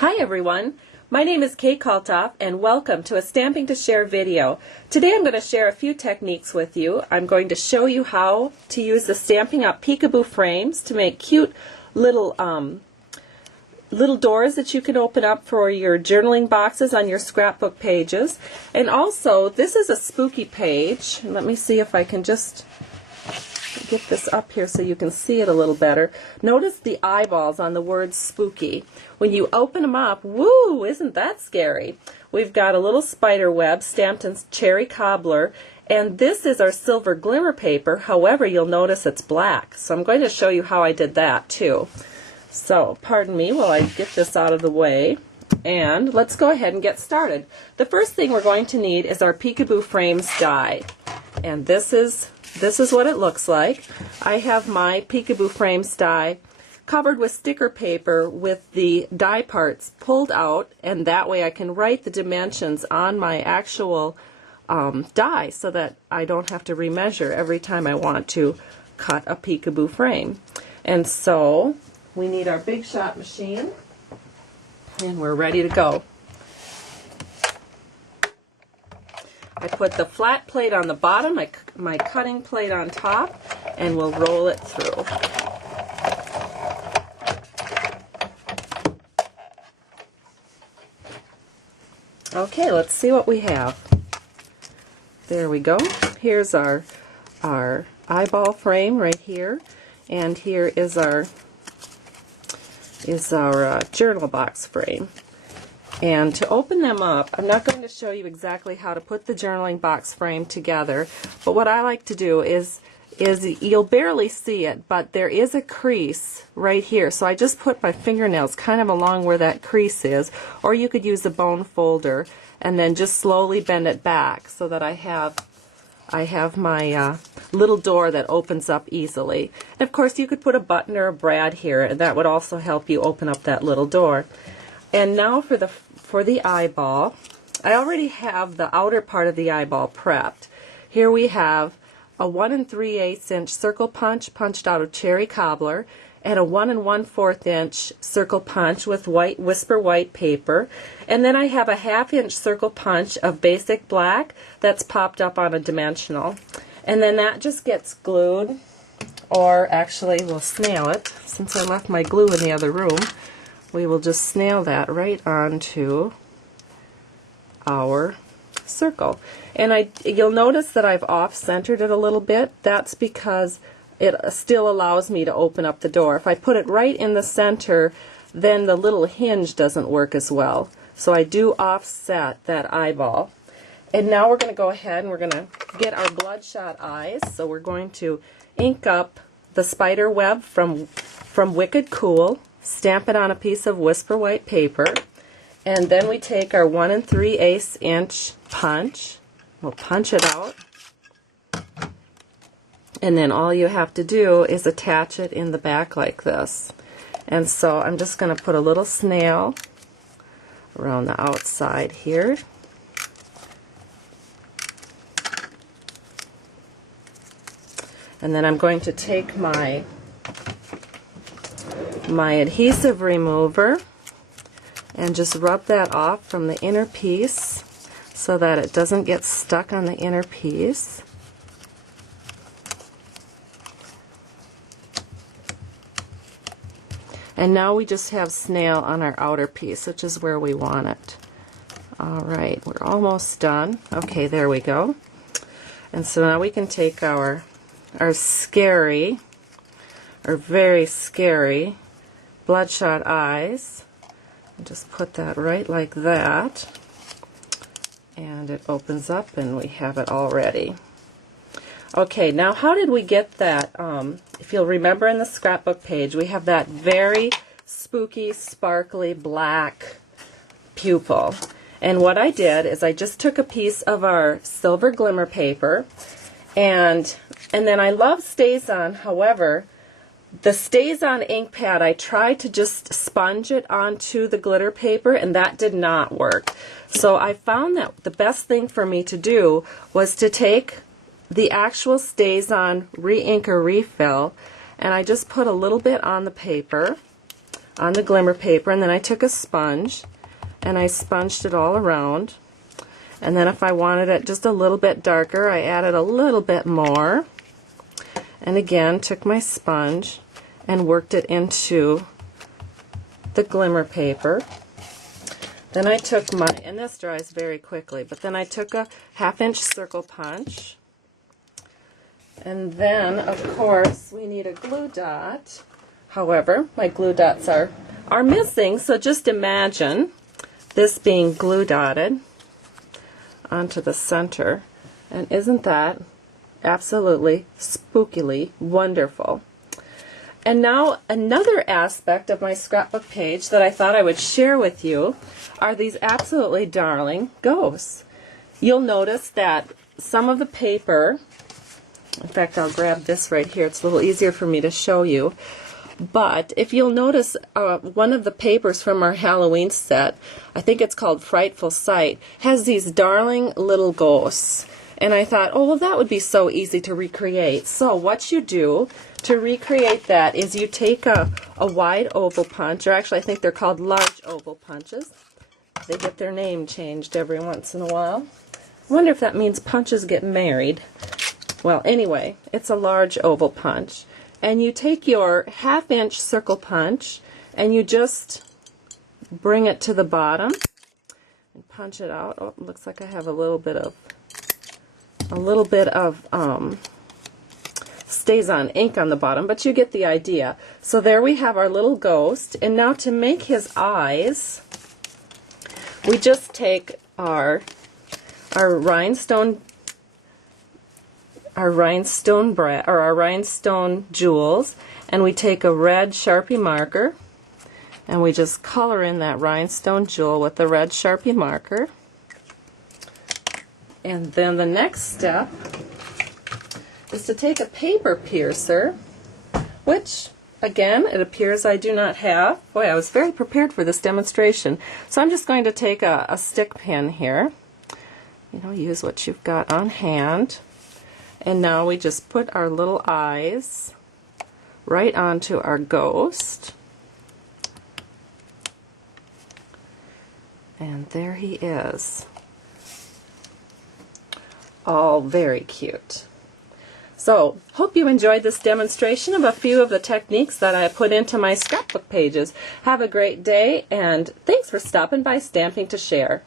Hi everyone, my name is Kate Kalthoff and welcome to a Stamping to Share video. Today I'm going to share a few techniques with you. I'm going to show you how to use the Stampin' Up! Peekaboo frames to make cute little doors that you can open up for your journaling boxes on your scrapbook pages. And also, this is a spooky page. Let me see if I can just get this up here so you can see it a little better. Notice the eyeballs on the word spooky. When you open them up, woo, isn't that scary? We've got a little spider web stamped in cherry cobbler, and this is our silver glimmer paper. However, you'll notice it's black. So I'm going to show you how I did that too. So, pardon me while I get this out of the way, and let's go ahead and get started. The first thing we're going to need is our Peekaboo Frames die, and this is what it looks like. I have my Peekaboo Frames die covered with sticker paper with the die parts pulled out, and that way I can write the dimensions on my actual die so that I don't have to remeasure every time I want to cut a Peekaboo frame. And so we need our Big Shot machine, and we're ready to go. I put the flat plate on the bottom, my cutting plate on top, and we'll roll it through. Okay, let's see what we have. There we go. Here's our eyeball frame right here, and here is our journal box frame. And to open them up, I'm not going to show you exactly how to put the journaling box frame together, but what I like to do is you'll barely see it, but there is a crease right here. So I just put my fingernails kind of along where that crease is, or you could use a bone folder and then just slowly bend it back so that I have my little door that opens up easily. And of course you could put a button or a brad here, and that would also help you open up that little door. And now for the eyeball, I already have the outer part of the eyeball prepped. Here we have a 1 3/8 inch circle punch punched out of cherry cobbler, and a 1 1/4 inch circle punch with white whisper white paper. And then I have a 1/2 inch circle punch of basic black that's popped up on a dimensional. And then that just gets glued, or actually we'll snail it. Since I left my glue in the other room, we will just snail that right onto our circle. And you'll notice that I've off-centered it a little bit. That's because it still allows me to open up the door. If I put it right in the center, then the little hinge doesn't work as well. So I do offset that eyeball. And now we're going to go ahead and we're going to get our bloodshot eyes. So we're going to ink up the spider web from Wicked Cool, stamp it on a piece of whisper white paper, and then we take our 1 3/8 inch punch. We'll punch it out, and then all you have to do is attach it in the back like this. And so I'm just going to put a little snail around the outside here. And then I'm going to take my adhesive remover and just rub that off from the inner piece so that it doesn't get stuck on the inner piece. And now we just have snail on our outer piece, which is where we want it. Alright, we're almost done. Okay, there we go. And so now we can take our very scary bloodshot eyes and just put that right like that, and it opens up and we have it all ready. Okay, now how did we get that? If you'll remember in the scrapbook page, we have that very spooky, sparkly black pupil. And what I did is I just took a piece of our silver glimmer paper, and then I love StazOn. However, the StazOn ink pad, I tried to just sponge it onto the glitter paper, and that did not work. So I found that the best thing for me to do was to take the actual StazOn re-inker refill, and I just put a little bit on the paper, on the glimmer paper, and then I took a sponge and I sponged it all around. And then if I wanted it just a little bit darker, I added a little bit more. And again, took my sponge and worked it into the glimmer paper. Then I took my, and this dries very quickly, but then I took a 1/2-inch circle punch. And then, of course, we need a glue dot. However, my glue dots are missing, so just imagine this being glue dotted onto the center. And isn't that absolutely spookily wonderful? And now another aspect of my scrapbook page that I thought I would share with you are these absolutely darling ghosts. You'll notice that some of the paper, in fact I'll grab this right here, it's a little easier for me to show you, but if you'll notice one of the papers from our Halloween set, I think it's called Frightful Sight, has these darling little ghosts. And I thought, oh, well, that would be so easy to recreate. So what you do to recreate that is you take a wide oval punch, or actually I think they're called large oval punches. They get their name changed every once in a while. I wonder if that means punches get married. Well, anyway, it's a large oval punch. And you take your 1/2-inch circle punch and you just bring it to the bottom and punch it out. Oh, it looks like I have a little bit of stays-on ink on the bottom, but you get the idea. So there we have our little ghost, and now to make his eyes, we just take our rhinestone jewels, and we take a red Sharpie marker, and we just color in that rhinestone jewel with the red Sharpie marker. And then the next step is to take a paper piercer, which, again, it appears I do not have. Boy, I was very prepared for this demonstration. So I'm just going to take a stick pin here. You know, use what you've got on hand. And now we just put our little eyes right onto our ghost. And there he is. All very cute. So, hope you enjoyed this demonstration of a few of the techniques that I put into my scrapbook pages. Have a great day, and thanks for stopping by Stamping to Share.